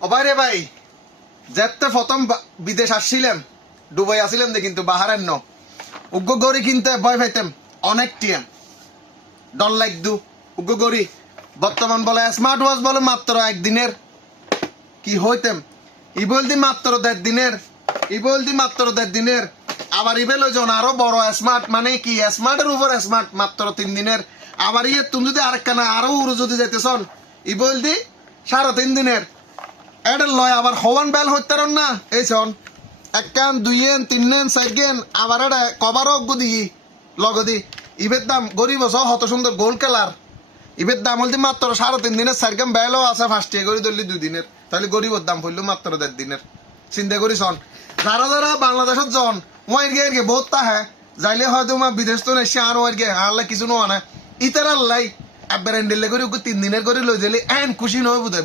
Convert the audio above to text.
অবারে ভাই যেতে প্রথম বিদেশ আসছিলাম, দুবাই আসছিলাম যে কিন্তু বাহারের ন উগ্র গড়ি কিনতে ভয় পাইতাম অনেক টিয়া ডর লাগদু উগ্র গড়ি। বর্তমান বলে স্মার্ট ওয়াচ বলে মাত্র একদিনের, কি হইতাম ইবলদি মাত্র 1.5 দিনের, ইবলদি মাত্র 1.5 দিনের। আবার ইবেল ওই জন আরো বড় স্মার্ট, মানে কি স্মার্টের উপর স্মার্ট মাত্র 3 দিনের। আবার ইয়ে তুমি যদি আরেকখানা আরো উড়ো যদি যাইতেছন ইবলদি 3.5 দিনের। এটা লয় আবার হওয়ান বেল হইতে না এই শোন 1 কান 2 এন 3 এন 4 গেন আবার এটা কভারও গদি লগদি ইবের দাম গরিব হত সুন্দর গোল কালার ইবের দাম হলদি মাত্র 3.5 দিনের 4 গেম বেলও আছে ফার্স্ট ইয়ে করে ধরলি 2 দিনের, তাহলে গরিবের দাম পড়লো মাত্র 1.5 দিনের। চিন্তা করি শোন যারা যারা বাংলাদেশের জন ওয়াইর গে বহুত তাহে যাইলে হয়তো মা বিদেশ তো নেছি আর ওয়াইর গে আল্লাহ কিছু নোয়া না ইতার আল্লাহ আব্বার এন্ডেলে করে 3 দিনের করে লই যাইলে এন খুশি নয় বুঝে।